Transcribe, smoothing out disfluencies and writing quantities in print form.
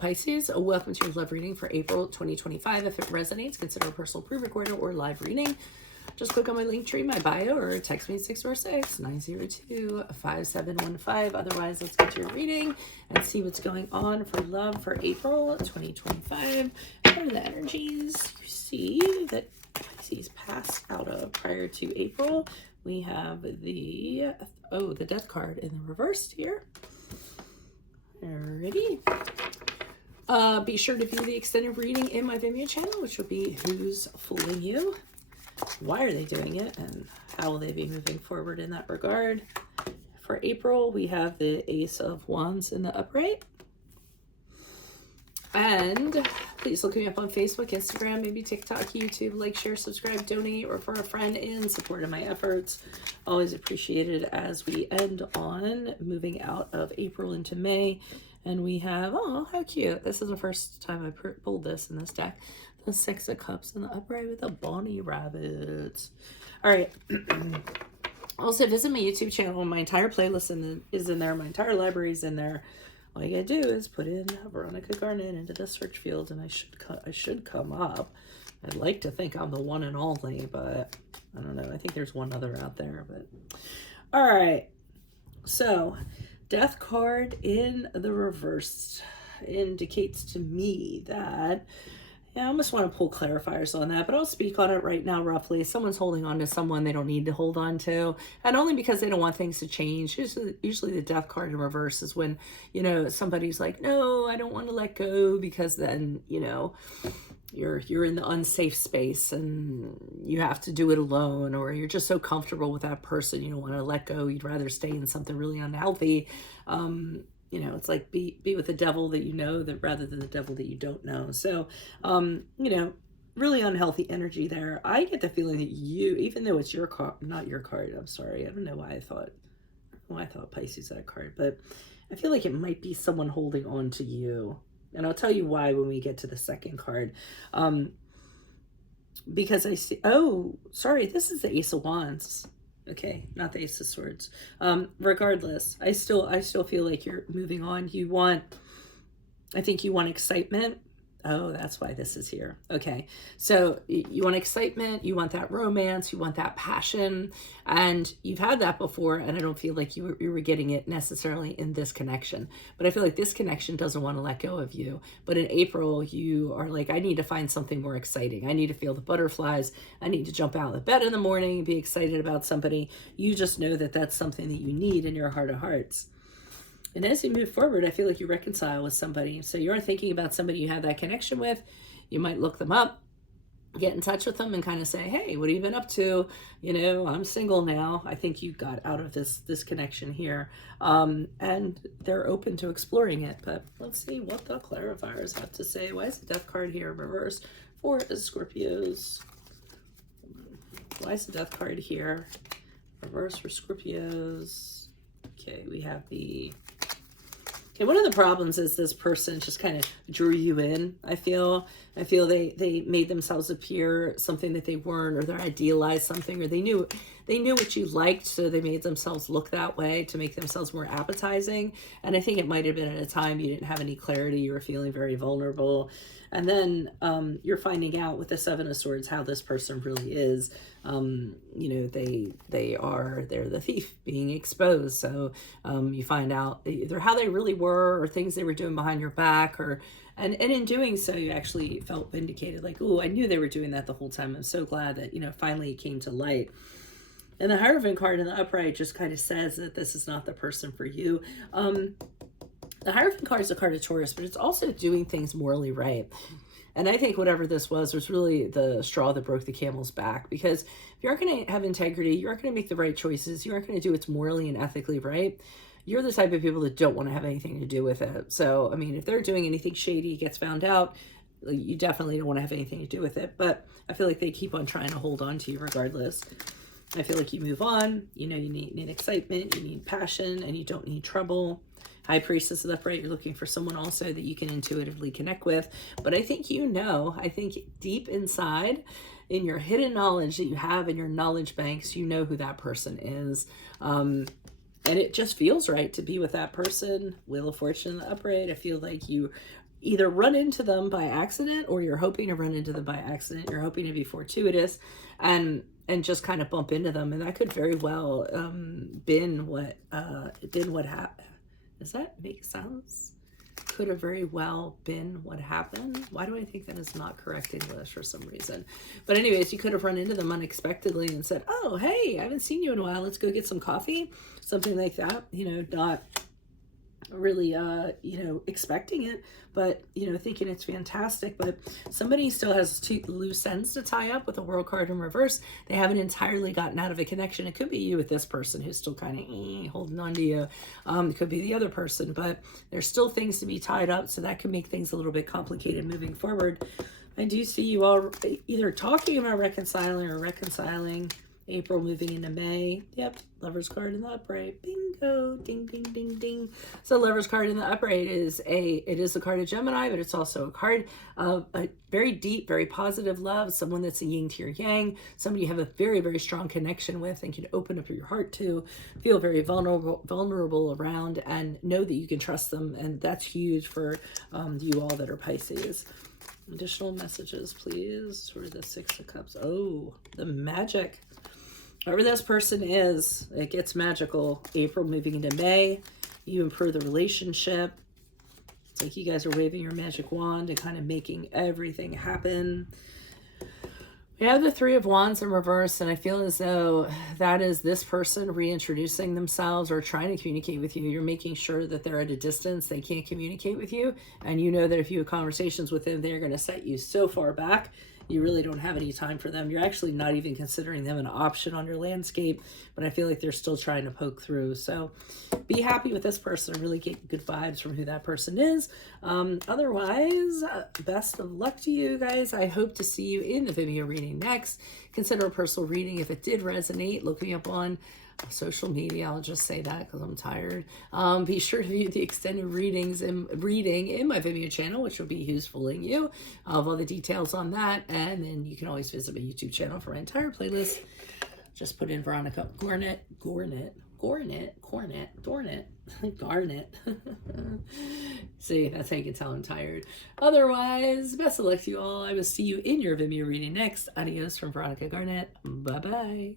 Pisces. Welcome to your love reading for April 2025. If it resonates, consider a personal pre-recorded or live reading. Just click on my link tree, my bio, or text me 646-902-5715. Otherwise, let's get to your reading and see what's going on for love for April 2025. What are the energies you see that Pisces passed out of prior to April? We have the Death card in the reverse here. Alrighty. Be sure to view the extended reading in my Vimeo channel, which will be Who's Fooling You? Why are they doing it? And how will they be moving forward in that regard? For April, we have the Ace of Wands in the upright. And please look me up on Facebook, Instagram, maybe TikTok, YouTube. Like, share, subscribe, donate, or refer a friend in support of my efforts. Always appreciated as we end on moving out of April into May. And we have, oh, how cute. This is the first time I pulled this in this deck. The Six of Cups in the upright with the bunny rabbits. All right. Also, visit my YouTube channel. My entire playlist is in there. My entire library is in there. All you gotta do is put in Veronica Garnett into the search field, and I should come up. I'd like to think I'm the one and only, but I don't know. I think there's one other out there, but all right. So, Death card in the reverse indicates to me that, yeah, I almost want to pull clarifiers on that, but I'll speak on it right now roughly. Someone's holding on to someone they don't need to hold on to, and only because they don't want things to change. Usually the Death card in reverse is when, you know, somebody's like, no, I don't want to let go, because then, you know, you're in the unsafe space and you have to do it alone, or you're just so comfortable with that person you don't want to let go. You'd rather stay in something really unhealthy. You know, it's like be with the devil that you know, that rather than the devil that you don't know. So, you know, really unhealthy energy there. I get the feeling that you, even though it's your card, not your card, I'm sorry. I don't know why I thought Pisces had a card, but I feel like it might be someone holding on to you. And I'll tell you why when we get to the second card. Because I see, oh, sorry, this is the Ace of Wands. Okay, not the Ace of Swords. Regardless, I still feel like you're moving on. I think you want excitement. Oh, that's why this is here. Okay, so you want excitement, you want that romance, you want that passion, and you've had that before, and I don't feel like you were getting it necessarily in this connection. But I feel like this connection doesn't want to let go of you. But in April, you are like, I need to find something more exciting. I need to feel the butterflies. I need to jump out of the bed in the morning and be excited about somebody. You just know that that's something that you need in your heart of hearts. And as you move forward, I feel like you reconcile with somebody. So you're thinking about somebody you have that connection with. You might look them up, get in touch with them, and kind of say, hey, what have you been up to? You know, I'm single now. I think you got out of this connection here. And they're open to exploring it. But let's see what the clarifiers have to say. Why is the Death card here reversed for Scorpios? Why is the Death card here reversed for Scorpios? Okay, we have the... Okay, one of the problems is this person just kind of drew you in. I feel they made themselves appear something that they weren't, or they idealized something, or they knew what you liked, so they made themselves look that way to make themselves more appetizing. And I think it might have been at a time you didn't have any clarity, you were feeling very vulnerable. And then you're finding out with the Seven of Swords how this person really is. You know, they're the thief being exposed. So you find out either how they really were, or things they were doing behind your back, and in doing so, you actually felt vindicated. Like, oh, I knew they were doing that the whole time. I'm so glad that, you know, finally it came to light. And the Hierophant card in the upright just kind of says that this is not the person for you. The Hierophant card is a card of Taurus, but it's also doing things morally right. And I think whatever this was really the straw that broke the camel's back, because if you aren't going to have integrity, you aren't going to make the right choices, you aren't going to do what's morally and ethically right, you're the type of people that don't want to have anything to do with it. So, I mean, if they're doing anything shady, gets found out, you definitely don't want to have anything to do with it. But I feel like they keep on trying to hold on to you regardless. I feel like you move on, you know, you need excitement, you need passion, and you don't need trouble. High Priestess of the upright, you're looking for someone also that you can intuitively connect with. But I think I think deep inside, in your hidden knowledge that you have in your knowledge banks, you know who that person is. And it just feels right to be with that person. Wheel of Fortune in the upright. I feel like you either run into them by accident, or you're hoping to run into them by accident. You're hoping to be fortuitous and just kind of bump into them. And that could very well been what happened. Does that make sense? Could have very well been what happened. Why do I think that is not correct English for some reason? But anyways, you could have run into them unexpectedly and said, oh, hey, I haven't seen you in a while. Let's go get some coffee. Something like that, you know, not really, you know, expecting it, but, you know, thinking it's fantastic. But somebody still has two loose ends to tie up with a World card in reverse. They haven't entirely gotten out of a connection. It could be you with this person who's still kind of holding on to you. It could be the other person, but there's still things to be tied up. So that can make things a little bit complicated moving forward. I do see you all either talking about reconciling or reconciling. April moving into May. Yep, Lover's card in the upright. Bingo, ding, ding, ding, ding. So Lover's card in the upright is a card of Gemini, but it's also a card of a very deep, very positive love, someone that's a yin to your yang, somebody you have a very, very strong connection with and can open up your heart to, feel very vulnerable around, and know that you can trust them. And that's huge for you all that are Pisces. Additional messages, please, for the Six of Cups. Oh, the magic. Whoever this person is, it gets magical. April moving into May, you improve the relationship. It's like you guys are waving your magic wand and kind of making everything happen. We have the Three of Wands in reverse, and I feel as though that is this person reintroducing themselves or trying to communicate with you. You're making sure that they're at a distance, they can't communicate with you, and you know that if you have conversations with them, they're going to set you so far back. You really don't have any time for them. You're actually not even considering them an option on your landscape, but I feel like they're still trying to poke through. So be happy with this person and really get good vibes from who that person is. Otherwise, best of luck to you guys. I hope to see you in the video reading next. Consider a personal reading. If it did resonate, look me up on social media. I'll just say that because I'm tired. Be sure to view the extended reading in my video channel, which will be useful you. I'll have all the details on that, and then you can always visit my YouTube channel for my entire playlist. Just put in Veronica Garnet. See, that's how you can tell I'm tired. Otherwise, best of luck to you all. I will see you in your Vimeo reading next. Adios from Veronica Garnet. Bye-bye.